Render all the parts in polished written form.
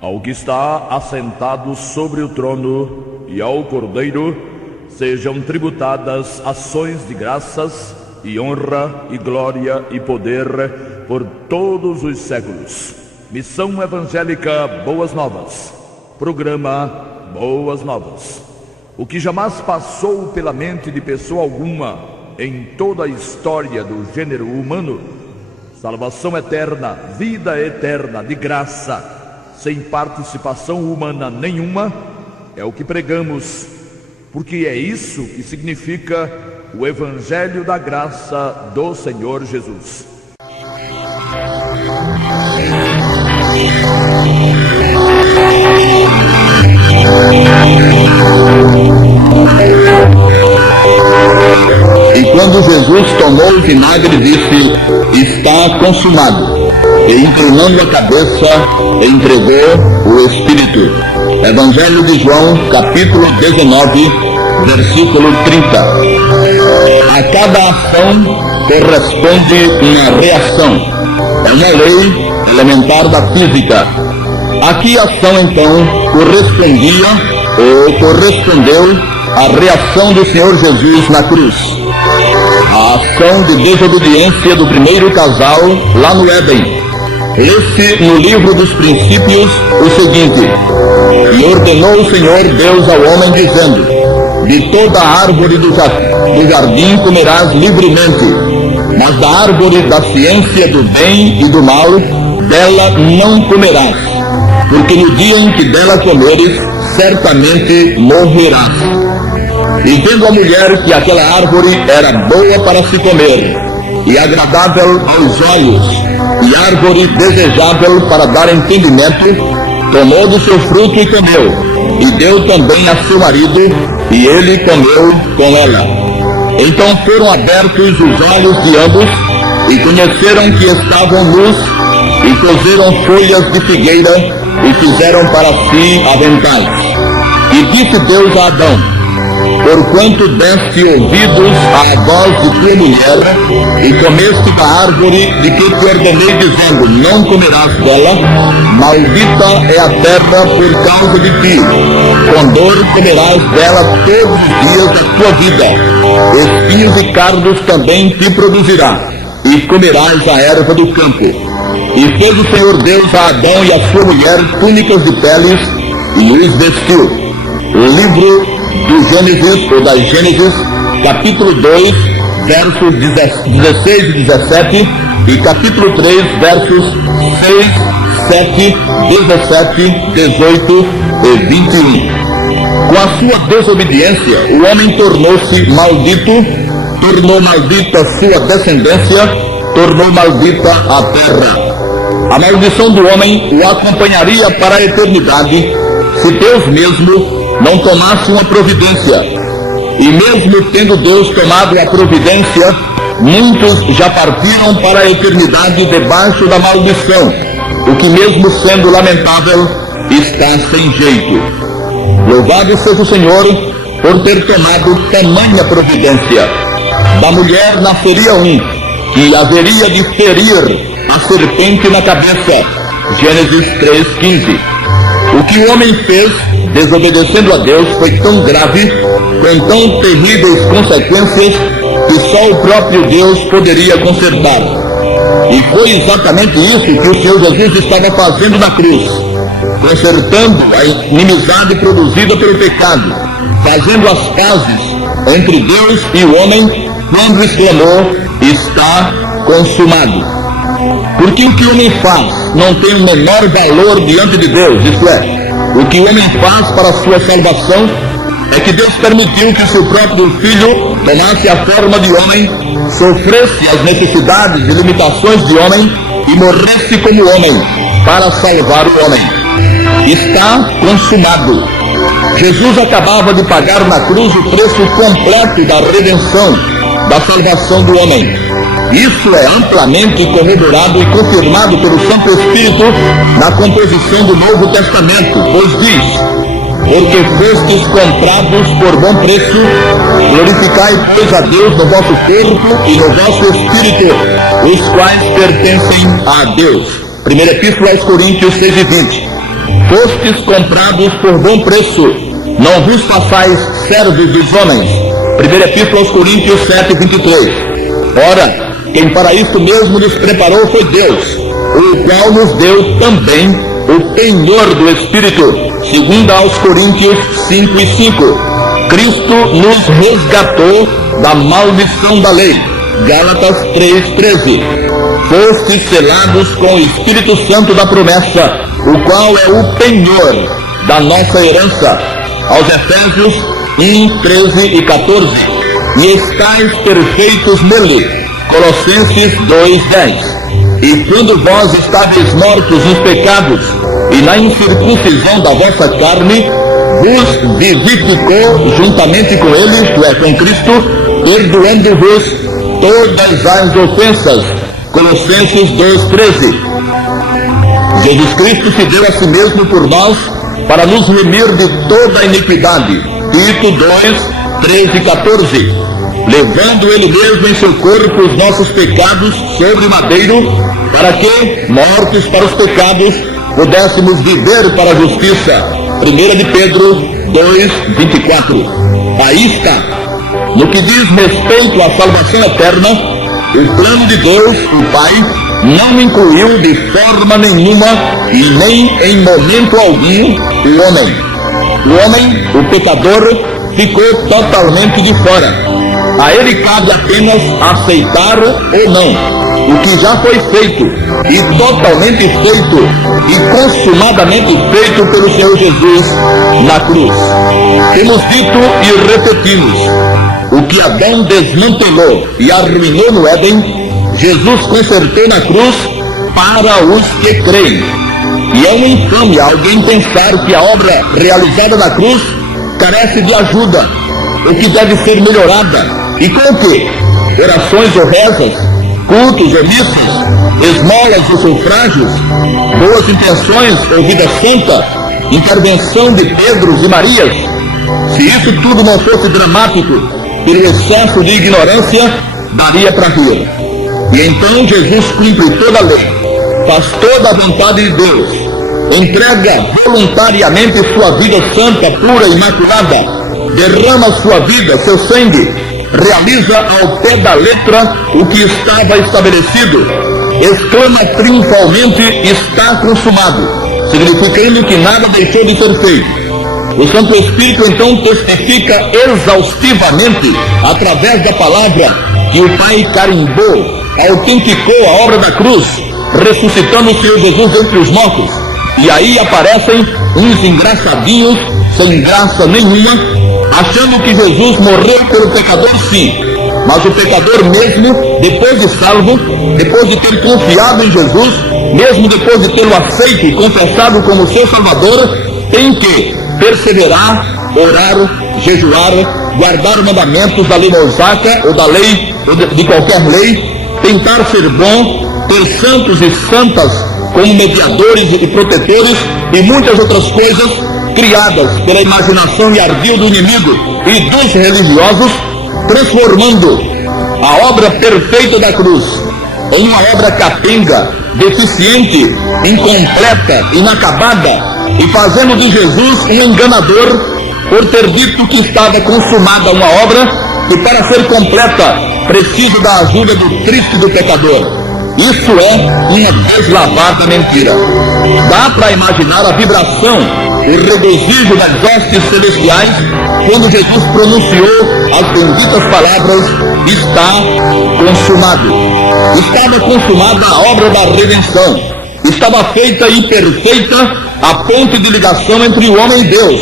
Ao que está assentado sobre o trono e ao Cordeiro sejam tributadas ações de graças e honra e glória e poder por todos os séculos. Missão Evangélica Boas Novas. Programa Boas Novas. O que jamais passou pela mente de pessoa alguma em toda a história do gênero humano, salvação eterna, vida eterna de graça, sem participação humana nenhuma, é o que pregamos, porque é isso que significa o Evangelho da Graça do Senhor Jesus. E quando Jesus tomou o vinagre, disse: está consumado. E inclinando a cabeça, entregou o Espírito. Evangelho de João, capítulo 19, versículo 30. A cada ação corresponde uma reação. É uma lei elementar da física. Aqui a ação então correspondia ou correspondeu à reação do Senhor Jesus na cruz. A ação de desobediência do primeiro casal lá no Éden. Lê-se no livro dos Princípios o seguinte: e ordenou o Senhor Deus ao homem, dizendo: de toda a árvore do jardim comerás livremente, mas da árvore da ciência do bem e do mal, dela não comerás, porque no dia em que dela comeres, certamente morrerás. E vendo a mulher que aquela árvore era boa para se comer, e agradável aos olhos, e árvore desejável para dar entendimento, tomou do seu fruto e comeu, e deu também a seu marido, e ele comeu com ela. Então foram abertos os olhos de ambos, e conheceram que estavam nus, e coseram folhas de figueira, e fizeram para si aventais. E disse Deus a Adão: porquanto deste ouvidos à voz de tua mulher, e comeste da árvore de que te ordenei, dizendo: não comerás dela, maldita é a terra por causa de ti, com dor comerás dela todos os dias da tua vida, espinhos e cardos também te produzirá, e comerás a erva do campo. E fez o Senhor Deus a Adão e a sua mulher túnicas de peles, e os vestiu. O livro do Gênesis, ou das Gênesis, capítulo 2, versos 16 e 17, e capítulo 3, versos 6, 7, 17, 18 e 21. Com a sua desobediência, o homem tornou-se maldito, tornou maldita sua descendência, tornou maldita a terra. A maldição do homem o acompanharia para a eternidade, se Deus mesmo não tomasse uma providência. E mesmo tendo Deus tomado a providência, muitos já partiram para a eternidade debaixo da maldição, o que mesmo sendo lamentável, está sem jeito. Louvado seja o Senhor por ter tomado tamanha providência. Da mulher nasceria um, que haveria de ferir a serpente na cabeça. Gênesis 3,15. O que o homem fez, desobedecendo a Deus, foi tão grave, com tão terríveis consequências, que só o próprio Deus poderia consertar. E foi exatamente isso que o Senhor Jesus estava fazendo na cruz, consertando a inimizade produzida pelo pecado, fazendo as pazes entre Deus e o homem, quando exclamou: está consumado. Porque o que o homem faz não tem o menor valor diante de Deus, isto é, o que o homem faz para a sua salvação é que Deus permitiu que seu próprio Filho tomasse a forma de homem, sofresse as necessidades e limitações de homem e morresse como homem, para salvar o homem. Está consumado. Jesus acabava de pagar na cruz o preço completo da redenção, da salvação do homem. Isso é amplamente corroborado e confirmado pelo Santo Espírito na composição do Novo Testamento, pois diz: porque fostes comprados por bom preço, glorificai, pois, a Deus no vosso corpo e no vosso espírito, os quais pertencem a Deus. Primeira Epístola aos Coríntios 6:20. fostes comprados por bom preço, não vos façais servos dos homens. Primeira Epístola aos Coríntios 7:23. Ora, quem para isto mesmo nos preparou foi Deus, o qual nos deu também o penhor do Espírito. Segunda aos Coríntios 5:5. Cristo nos resgatou da maldição da lei. Gálatas 3:13. Fostes selados com o Espírito Santo da promessa, o qual é o penhor da nossa herança. Aos Efésios 1:13-14. E estáis perfeitos nele. Colossenses 2:10. E quando vós estáveis mortos nos pecados e na incircuncisão da vossa carne, vos vivificou juntamente com ele, isto é, com Cristo, perdoando-vos todas as ofensas. Colossenses 2:13. Jesus Cristo se deu a si mesmo por nós para nos remir de toda a iniquidade. Tito 2:13-14. Levando ele mesmo em seu corpo os nossos pecados sobre madeiro, para que, mortos para os pecados, pudéssemos viver para a justiça. 1 de Pedro 2:24. Aí está. No que diz respeito à salvação eterna, o plano de Deus, o Pai, não incluiu de forma nenhuma e nem em momento algum o homem. O homem, o pecador, ficou totalmente de fora. A ele cabe apenas aceitar ou não o que já foi feito, e totalmente feito, e consumadamente feito pelo Senhor Jesus na cruz. Temos dito e repetimos: o que Adão desmantelou e arruinou no Éden, Jesus consertou na cruz para os que creem. E é uma infâmia alguém pensar que a obra realizada na cruz carece de ajuda, ou que deve ser melhorada. E com o quê? Orações ou rezas, cultos ou missas, esmolas ou sufrágios, boas intenções ou vida santa, intervenção de Pedros e Marias. Se isso tudo não fosse dramático, pelo excesso de ignorância, daria para rir. E então Jesus cumpre toda a lei, faz toda a vontade de Deus, entrega voluntariamente sua vida santa, pura e imaculada, derrama sua vida, seu sangue, realiza ao pé da letra o que estava estabelecido, exclama triunfalmente: está consumado, significando que nada deixou de ser feito. O Santo Espírito então testifica exaustivamente, através da palavra, que o Pai carimbou, autenticou a obra da cruz, ressuscitando o Senhor Jesus entre os mortos. E aí aparecem uns engraçadinhos, sem graça nenhuma, achando que Jesus morreu pelo pecador, sim, mas o pecador mesmo, depois de salvo, depois de ter confiado em Jesus, mesmo depois de tê-lo aceito e confessado como seu Salvador, tem que perseverar, orar, jejuar, guardar os mandamentos da lei mosaica ou da lei, ou de qualquer lei, tentar ser bom, ter santos e santas como mediadores e protetores e muitas outras coisas criadas pela imaginação e ardil do inimigo e dos religiosos, transformando a obra perfeita da cruz em uma obra capenga, deficiente, incompleta, inacabada, e fazendo de Jesus um enganador por ter dito que estava consumada uma obra que, para ser completa, precisa da ajuda do triste do pecador. Isso é uma deslavada mentira. Dá para imaginar a vibração, o regozijo das hostes celestiais quando Jesus pronunciou as benditas palavras: está consumado. Estava consumada a obra da redenção. Estava feita e perfeita a ponte de ligação entre o homem e Deus.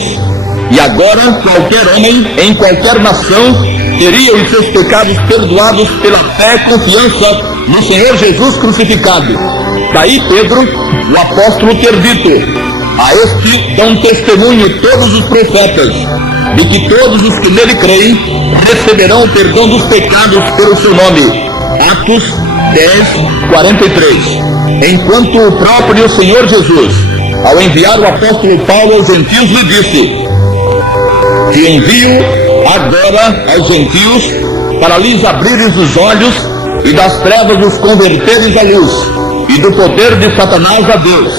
E agora qualquer homem, em qualquer nação, teria os seus pecados perdoados pela fé e confiança no Senhor Jesus crucificado. Daí Pedro, o apóstolo, ter dito: a este dão testemunho todos os profetas, de que todos os que nele creem receberão o perdão dos pecados pelo seu nome. Atos 10:43. Enquanto o próprio Senhor Jesus, ao enviar o apóstolo Paulo aos gentios, lhe disse: te envio agora aos gentios para lhes abrires os olhos e das trevas os converteres à luz e do poder de Satanás a Deus,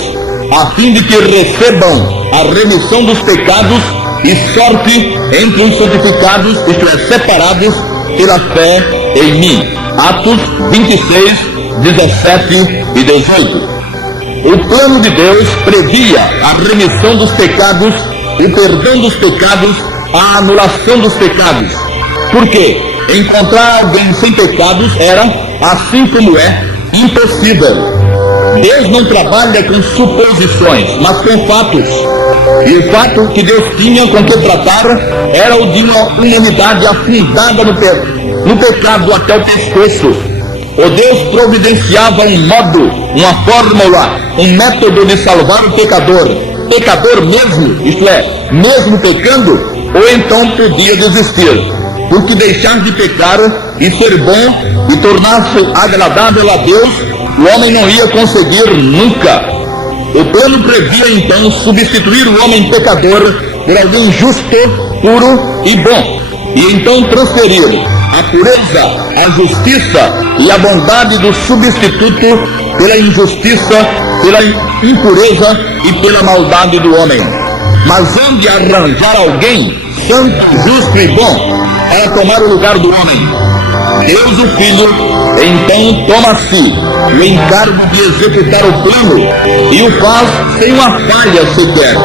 a fim de que recebam a remissão dos pecados e sorte entre os santificados, isto é, separados pela fé em mim. Atos 26, 17 e 18. O plano de Deus previa a remissão dos pecados, o perdão dos pecados, a anulação dos pecados. Por quê? Encontrar alguém sem pecados era, assim como é, impossível. Deus não trabalha com suposições, mas com fatos. E o fato que Deus tinha com que tratar era o de uma humanidade afundada no pecado até o pescoço. O Deus providenciava um modo, uma fórmula, um método de salvar o pecador. Pecador mesmo, isto é, mesmo pecando, ou então podia desistir. Porque deixar de pecar e ser bom e tornar-se agradável a Deus, o homem não ia conseguir nunca. O plano previa então substituir o homem pecador por alguém justo, puro e bom, e então transferir a pureza, a justiça e a bondade do substituto pela injustiça, pela impureza e pela maldade do homem. Mas onde arranjar alguém santo, justo e bom para tomar o lugar do homem? Deus, o Filho, então toma a si o encargo de executar o plano e o faz sem uma falha sequer.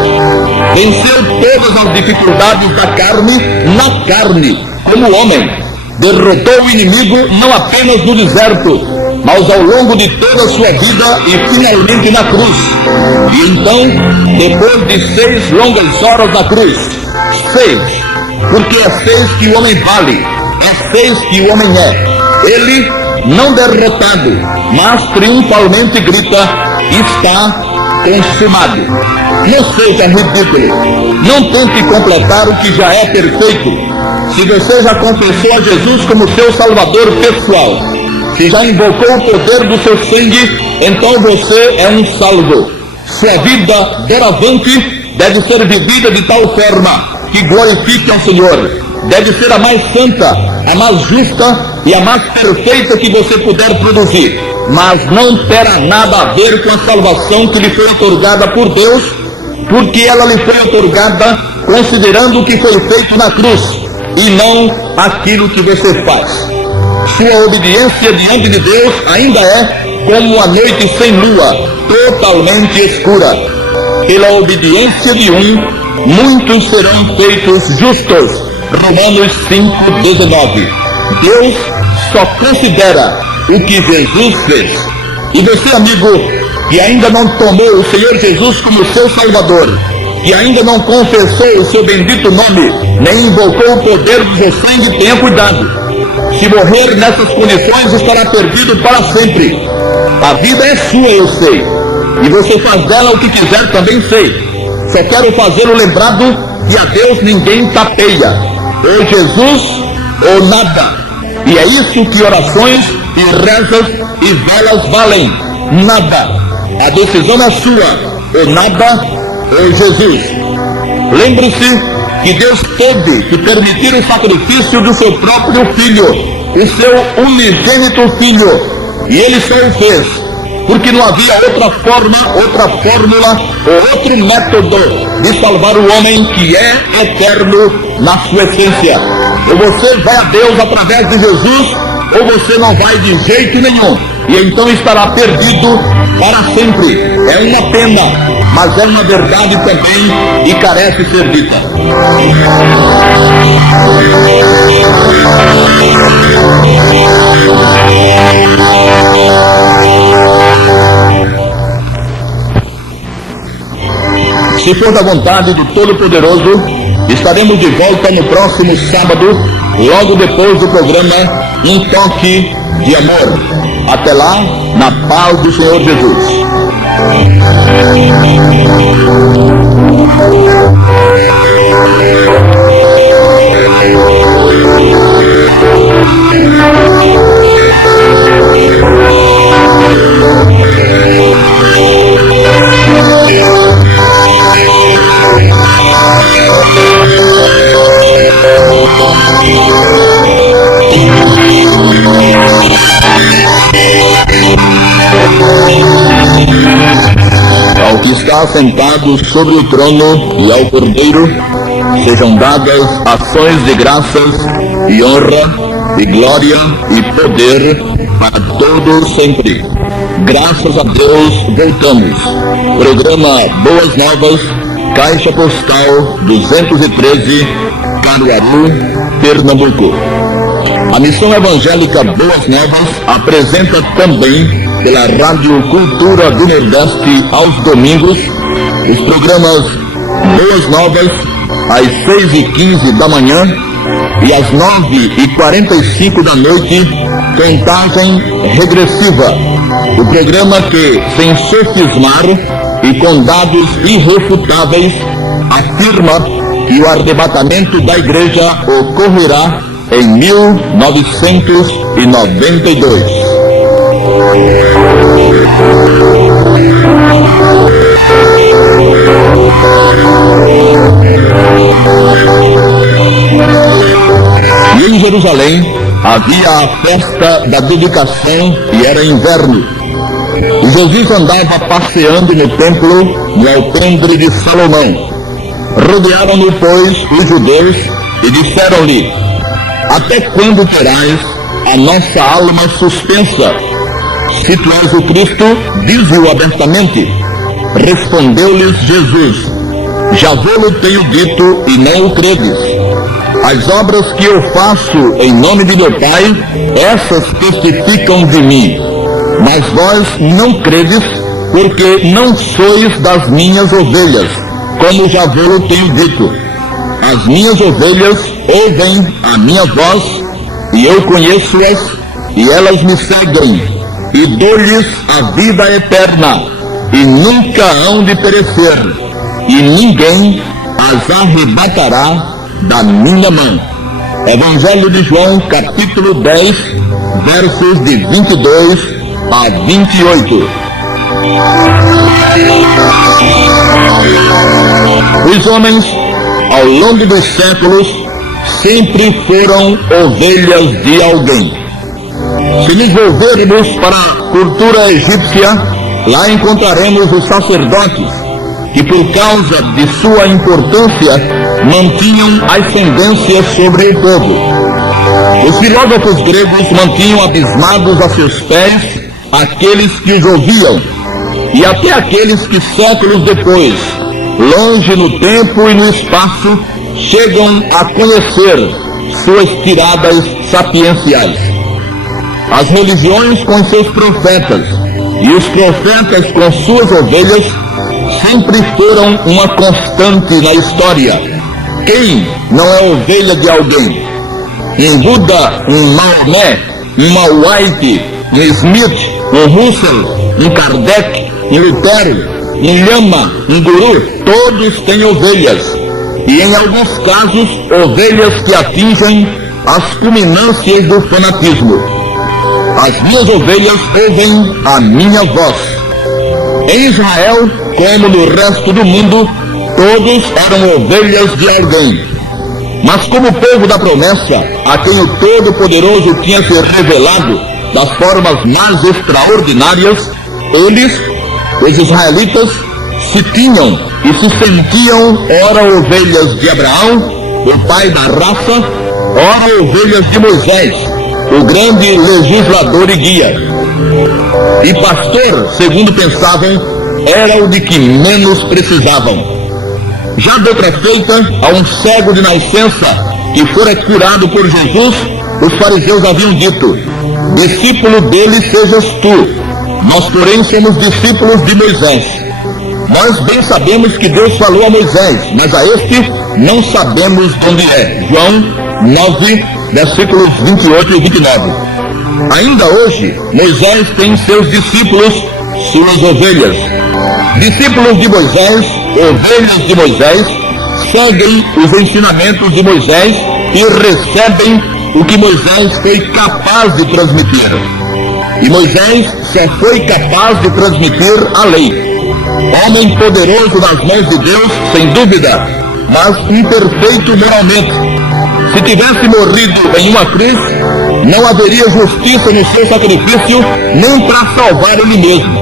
Venceu todas as dificuldades da carne na carne, como homem. Derrotou o inimigo não apenas no deserto, mas ao longo de toda a sua vida e finalmente na cruz. E então, depois de 6 longas horas na cruz, 6, porque é 6 que o homem vale, é 6 que o homem é. Ele, não derrotado, mas triunfalmente grita: está consumado. Não seja ridículo. Não tente completar o que já é perfeito. Se você já confessou a Jesus como seu Salvador pessoal, se já invocou o poder do seu sangue, então você é um salvo. Sua vida doravante deve ser vivida de tal forma que glorifique ao Senhor. Deve ser a mais santa, a mais justa e a mais perfeita que você puder produzir. Mas não terá nada a ver com a salvação que lhe foi otorgada por Deus, porque ela lhe foi otorgada considerando o que foi feito na cruz, e não aquilo que você faz. Sua obediência diante de Deus ainda é como a noite sem lua, totalmente escura. Pela obediência de um, muitos serão feitos justos. Romanos 5:19. Deus só considera o que Jesus fez. E você, amigo, que ainda não tomou o Senhor Jesus como seu Salvador, que ainda não confessou o seu bendito nome, nem invocou o poder do seu sangue, tenha cuidado. Se morrer nessas condições, estará perdido para sempre. A vida é sua, eu sei, e você faz dela o que quiser, também sei. Só quero fazê-lo lembrado que a Deus ninguém tapeia. Ou Jesus ou nada. E é isso que orações e rezas e velas valem. Nada. A decisão é sua. Ou nada ou Jesus. Lembre-se que Deus teve que permitir o sacrifício do seu próprio Filho, o seu unigênito Filho, e Ele só o fez porque não havia outra forma, outra fórmula ou outro método de salvar o homem que é eterno na sua essência. Ou você vai a Deus através de Jesus, ou você não vai de jeito nenhum, e então estará perdido para sempre. É uma pena, mas é uma verdade também e carece ser dita. Se for da vontade do Todo-Poderoso, estaremos de volta no próximo sábado, logo depois do programa Um Toque de Amor. Até lá, na paz do Senhor Jesus. Ao que está está sentado sobre o trono e ao Cordeiro sejam dadas ações de graças e honra e glória e poder para todos sempre. Graças a Deus voltamos. Programa Boas Novas, Caixa Postal 213, Caruaru, Pernambuco. A Missão Evangélica Boas Novas apresenta também pela Rádio Cultura do Nordeste aos domingos os programas Boas Novas às 6h15 da manhã e às 9h45 da noite, Contagem Regressiva. O programa que, sem sofismar e com dados irrefutáveis, afirma que o arrebatamento da igreja ocorrerá em 1992. E em Jerusalém havia a festa da dedicação e era inverno. E Jesus andava passeando no templo, no alpendre de Salomão. Rodearam-no, pois, os judeus e disseram-lhe: até quando terás a nossa alma suspensa? Se tu és o Cristo, dize-o abertamente. Respondeu-lhes Jesus: já vou-lo tenho dito e não o credes. As obras que eu faço em nome de meu Pai, essas testificam de mim. Mas vós não credes, porque não sois das minhas ovelhas, como já vou-lo tenho dito. As minhas ovelhas ouvem a minha voz, e eu conheço-as, e elas me seguem, e dou-lhes a vida eterna, e nunca hão de perecer, e ninguém as arrebatará da minha mão. Evangelho de João, capítulo 10, versos de 22 a 28. Os homens, ao longo dos séculos, sempre foram ovelhas de alguém. Se nos volvermos para a cultura egípcia, lá encontraremos os sacerdotes, que por causa de sua importância mantinham ascendência sobre o povo. Os filósofos gregos mantinham abismados a seus pés aqueles que os ouviam, e até aqueles que séculos depois, longe no tempo e no espaço, chegam a conhecer suas tiradas sapienciais. As religiões com seus profetas e os profetas com suas ovelhas sempre foram uma constante na história. Quem não é ovelha de alguém? Um Buda, um Maomé, um White, um Smith, um Russell, um Kardec, um Lutero, um Lama, um Guru, todos têm ovelhas. E em alguns casos, ovelhas que atingem as culminâncias do fanatismo. As minhas ovelhas ouvem a minha voz. Em Israel, como no resto do mundo, todos eram ovelhas de alguém. Mas como povo da promessa, a quem o Todo-Poderoso tinha se revelado das formas mais extraordinárias, eles, os israelitas, se tinham e se sentiam ora ovelhas de Abraão, o pai da raça, ora ovelhas de Moisés, o grande legislador e guia. E pastor, segundo pensavam, era o de que menos precisavam. Já de outra feita, a um cego de nascença que fora curado por Jesus, os fariseus haviam dito: discípulo dele sejas tu, nós porém somos discípulos de Moisés. Nós bem sabemos que Deus falou a Moisés, mas a este não sabemos de onde é. João 9, versículos 28 e 29. Ainda hoje, Moisés tem seus discípulos, suas ovelhas. Discípulos de Moisés, ovelhas de Moisés, seguem os ensinamentos de Moisés e recebem o que Moisés foi capaz de transmitir. E Moisés só foi capaz de transmitir a lei. Homem poderoso nas mãos de Deus, sem dúvida, mas imperfeito moralmente. Se tivesse morrido em uma cruz, não haveria justiça no seu sacrifício, nem para salvar ele mesmo.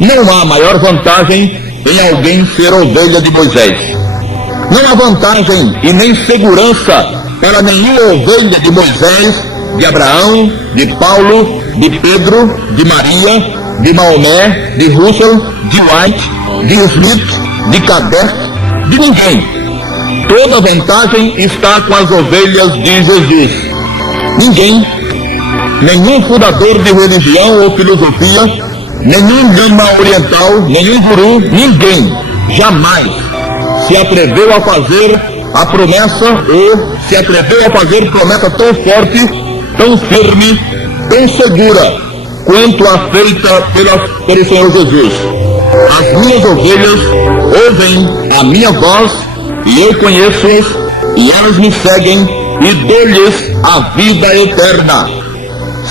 Não há maior vantagem em alguém ser ovelha de Moisés. Não há vantagem e nem segurança para nenhuma ovelha de Moisés, de Abraão, de Paulo, de Pedro, de Maria, de Maomé, de Russell, de White, de Smith, de Kardec, de ninguém. Toda vantagem está com as ovelhas de Jesus. Ninguém, nenhum fundador de religião ou filosofia, nenhum lama oriental, nenhum guru, ninguém, jamais se atreveu a fazer a promessa ou se atreveu a fazer promessa tão forte, tão firme, tão segura quanto a feita pelo Senhor Jesus. As minhas ovelhas ouvem a minha voz e eu conheço-as e elas me seguem e dou-lhes a vida eterna.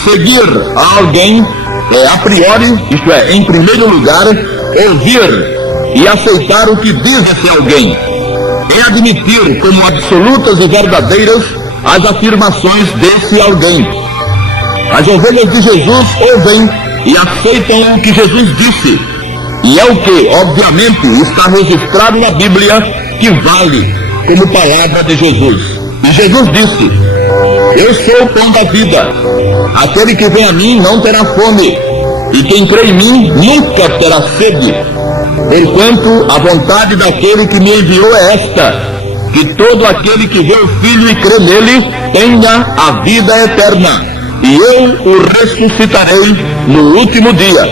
Seguir a alguém é a priori, isto é, em primeiro lugar, ouvir e aceitar o que diz esse alguém. É admitir como absolutas e verdadeiras as afirmações desse alguém. As ovelhas de Jesus ouvem e aceitam o que Jesus disse. E é o que, obviamente, está registrado na Bíblia que vale como palavra de Jesus. E Jesus disse: eu sou o pão da vida. Aquele que vem a mim não terá fome, e quem crê em mim nunca terá sede. Porquanto a vontade daquele que me enviou é esta, que todo aquele que vê o Filho e crê nele tenha a vida eterna, e eu o ressuscitarei no último dia.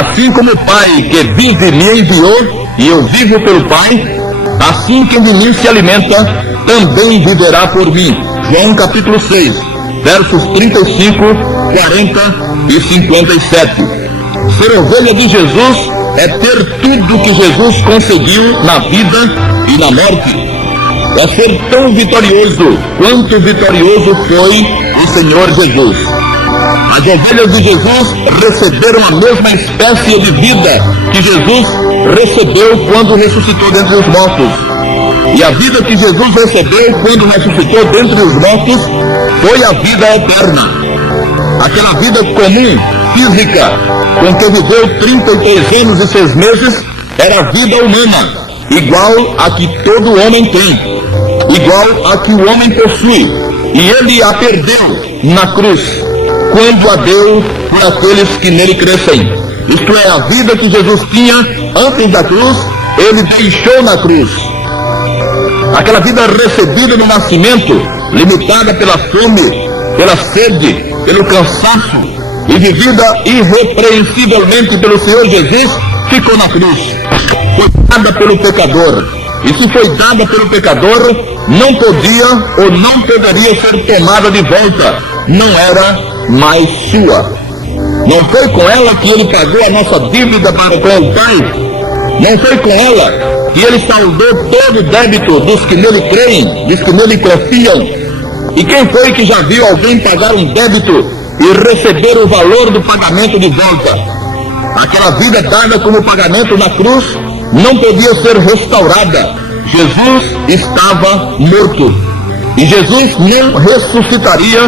Assim como o Pai que vive me enviou, e eu vivo pelo Pai, assim quem de mim se alimenta, também viverá por mim. João capítulo 6, versos 35, 40 e 57. Ser ovelha de Jesus é ter tudo que Jesus conseguiu na vida e na morte. É ser tão vitorioso quanto vitorioso foi o Senhor Jesus. As ovelhas de Jesus receberam a mesma espécie de vida que Jesus recebeu quando ressuscitou dentre os mortos. E a vida que Jesus recebeu quando ressuscitou dentre os mortos foi a vida eterna. Aquela vida comum, física, com que viveu 33 anos e 6 meses, era a vida humana, igual a que todo homem tem, igual a que o homem possui. E ele a perdeu na cruz, quando a deu por aqueles que nele crescem. Isto é, a vida que Jesus tinha antes da cruz, ele deixou na cruz. Aquela vida recebida no nascimento, limitada pela fome, pela sede, pelo cansaço, e vivida irrepreensivelmente pelo Senhor Jesus, ficou na cruz. Foi dada pelo pecador. E se foi dada pelo pecador, não podia ou não poderia ser tomada de volta. Não era mais sua. Não foi com ela que ele pagou a nossa dívida para com o Pai. Não foi com ela que ele saldou todo o débito dos que nele creem, dos que nele confiam. E quem foi que já viu alguém pagar um débito e receber o valor do pagamento de volta? Aquela vida dada como pagamento na cruz não podia ser restaurada. Jesus estava morto. E Jesus não ressuscitaria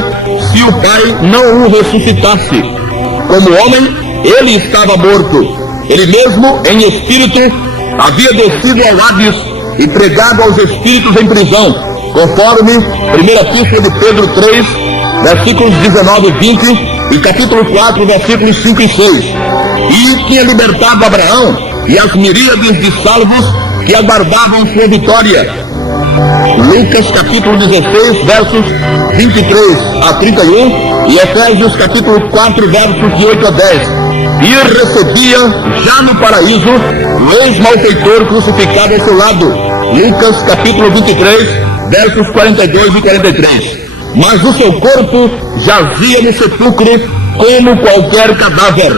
se o Pai não o ressuscitasse. Como homem, ele estava morto. Ele mesmo, em espírito, havia descido ao Hades e pregado aos espíritos em prisão, conforme 1 Epístola de Pedro 3, versículos 19 e 20, e capítulo 4, versículos 5 e 6. E tinha libertado Abraão e as miríades de salvos que aguardavam sua vitória. Lucas capítulo 16, versos 23 a 31, e Efésios capítulo 4, versos de 8 a 10. E recebia já no paraíso o ex-malfeitor crucificado ao seu lado. Lucas capítulo 23, versos 42 e 43. Mas o seu corpo jazia no sepulcro como qualquer cadáver.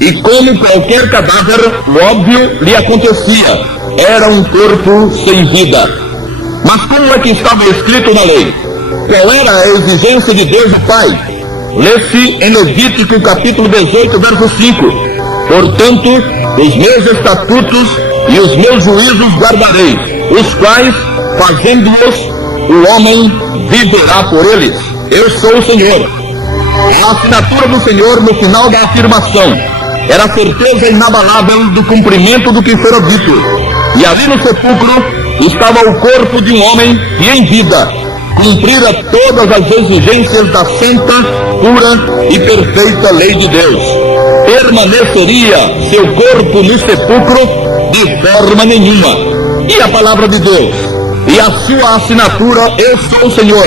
E como qualquer cadáver, o óbvio lhe acontecia. Era um corpo sem vida. Mas como é que estava escrito na lei? Qual era a exigência de Deus o Pai? Lê-se em Levítico capítulo 18, verso 5. Portanto, os meus estatutos e os meus juízos guardarei, os quais, fazendo-os, o homem viverá por eles. Eu sou o Senhor. A assinatura do Senhor no final da afirmação. era a certeza inabalável do cumprimento do que fora dito. E ali no sepulcro estava o corpo de um homem que em vida cumprira todas as exigências da santa, pura e perfeita lei de Deus. Permaneceria seu corpo no sepulcro de forma nenhuma. E a palavra de Deus e a sua assinatura, eu sou o Senhor,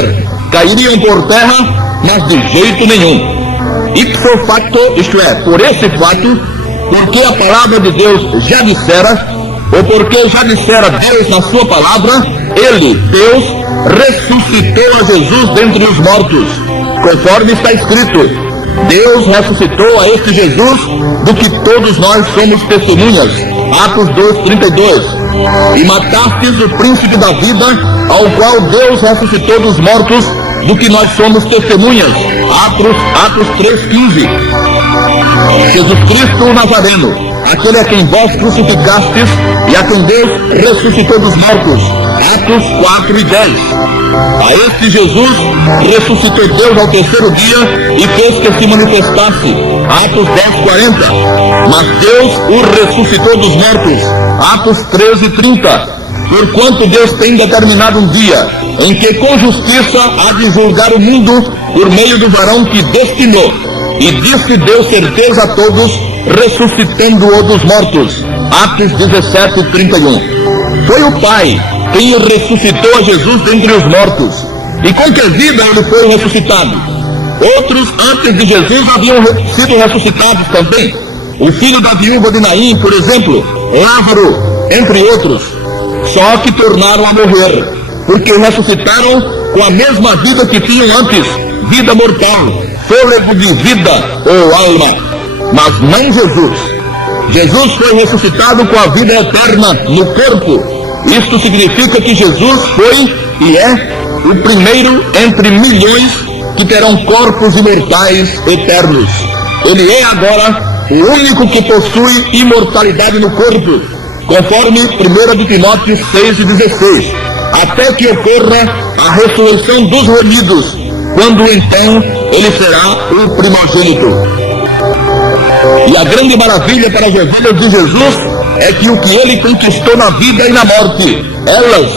cairiam por terra, mas de jeito nenhum. Ipso facto, isto é, por esse fato, porque a palavra de Deus já dissera, ou porque já dissera Deus na sua palavra, ele, Deus, ressuscitou a Jesus dentre os mortos, conforme está escrito. Deus ressuscitou a este Jesus, do que todos nós somos testemunhas. Atos 2:32. E matastes o príncipe da vida, ao qual Deus ressuscitou dos mortos, do que nós somos testemunhas. Atos 3:15. Jesus Cristo o Nazareno, aquele a quem vós crucificastes e a quem Deus ressuscitou dos mortos. Atos 4:10. A este Jesus ressuscitou Deus ao terceiro dia e fez que se manifestasse. Atos 10:40. Mas Deus o ressuscitou dos mortos. Atos 13:30. Porquanto Deus tem determinado um dia em que com justiça há de julgar o mundo por meio do varão que destinou, e disse deu certeza a todos, ressuscitando-o dos mortos. Atos 17:31. Foi o Pai quem ressuscitou a Jesus dentre os mortos. E com que vida ele foi ressuscitado? Outros antes de Jesus haviam sido ressuscitados também. O filho da viúva de Naim, por exemplo, Lázaro, entre outros. Só que tornaram a morrer, porque ressuscitaram com a mesma vida que tinham antes, vida mortal, fôlego de vida ou alma. Mas não Jesus. Jesus foi ressuscitado com a vida eterna no corpo. Isto significa que Jesus foi e é o primeiro entre milhões que terão corpos imortais eternos. Ele é agora o único que possui imortalidade no corpo, conforme 1 Timóteo 6:16, até que ocorra a ressurreição dos remidos, quando então ele será o primogênito. E a grande maravilha para as ovelhas de Jesus é que o que ele conquistou na vida e na morte, elas,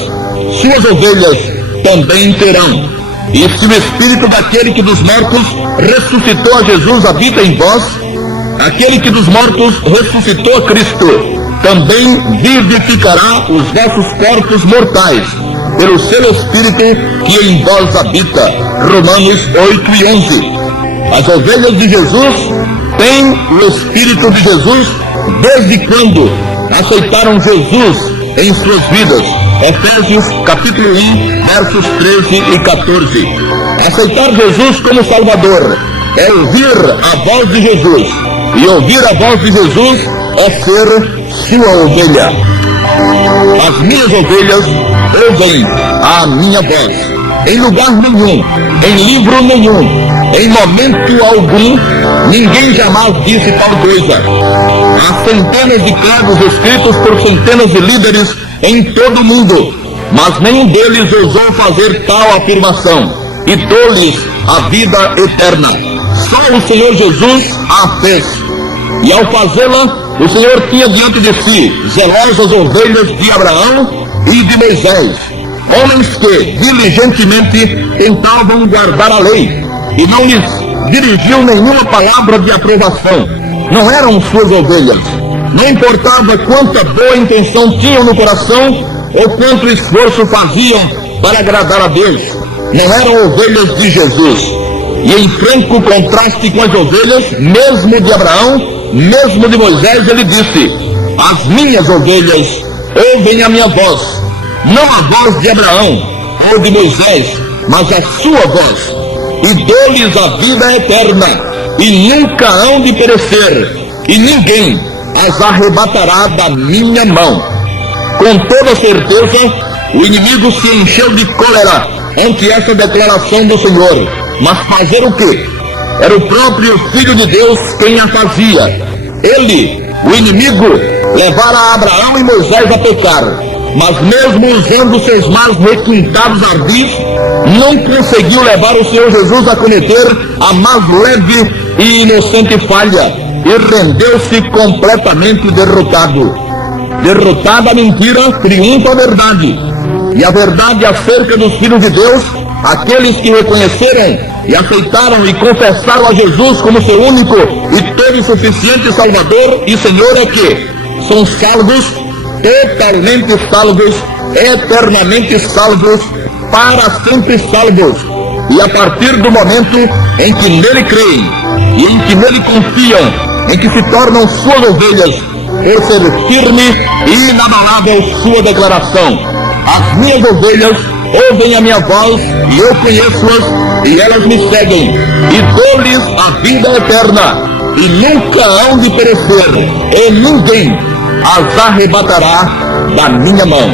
suas ovelhas, também terão. E se o Espírito daquele que dos mortos ressuscitou a Jesus habita em vós, aquele que dos mortos ressuscitou a Cristo também vivificará os vossos corpos mortais, pelo seu Espírito que em vós habita. Romanos 8:11. As ovelhas de Jesus têm o Espírito de Jesus desde quando aceitaram Jesus em suas vidas. Efésios capítulo 1, versos 13 e 14. Aceitar Jesus como Salvador é ouvir a voz de Jesus, e ouvir a voz de Jesus é ser sua ovelha. As minhas ovelhas ouvem a minha voz. Em lugar nenhum, em livro nenhum, em momento algum, ninguém jamais disse tal coisa. Há centenas de credos escritos por centenas de líderes em todo o mundo, mas nenhum deles ousou fazer tal afirmação e dou-lhes a vida eterna. Só o Senhor Jesus a fez. E ao fazê-la, o Senhor tinha diante de si zelosas ovelhas de Abraão e de Moisés, homens que diligentemente tentavam guardar a lei, e não lhes dirigiu nenhuma palavra de aprovação. Não eram suas ovelhas. Não importava quanta boa intenção tinham no coração ou quanto esforço faziam para agradar a Deus. Não eram ovelhas de Jesus. E em franco contraste com as ovelhas, mesmo de Abraão, mesmo de Moisés, ele disse: as minhas ovelhas ouvem a minha voz, não a voz de Abraão ou de Moisés, mas a sua voz, e dou-lhes a vida eterna, e nunca hão de perecer, e ninguém as arrebatará da minha mão. Com toda certeza, o inimigo se encheu de cólera ante essa declaração do Senhor. Mas fazer o quê? Era o próprio Filho de Deus quem a fazia. Ele, o inimigo, levara Abraão e Moisés a pecar, mas mesmo usando seus mais requintados ardis, não conseguiu levar o Senhor Jesus a cometer a mais leve e inocente falha. e rendeu-se completamente derrotado. Derrotada a mentira, triunfa a verdade. E a verdade acerca dos filhos de Deus, aqueles que reconheceram e aceitaram e confessaram a Jesus como seu único e todo suficiente Salvador e Senhor, é que são salvos, totalmente salvos, eternamente salvos, para sempre salvos. E a partir do momento em que nele creem e em que nele confiam, em que se tornam suas ovelhas, por ser firme e inabalável sua declaração: as minhas ovelhas ouvem a minha voz e eu conheço-as e elas me seguem, e dou-lhes a vida eterna, e nunca hão de perecer, e ninguém as arrebatará da minha mão.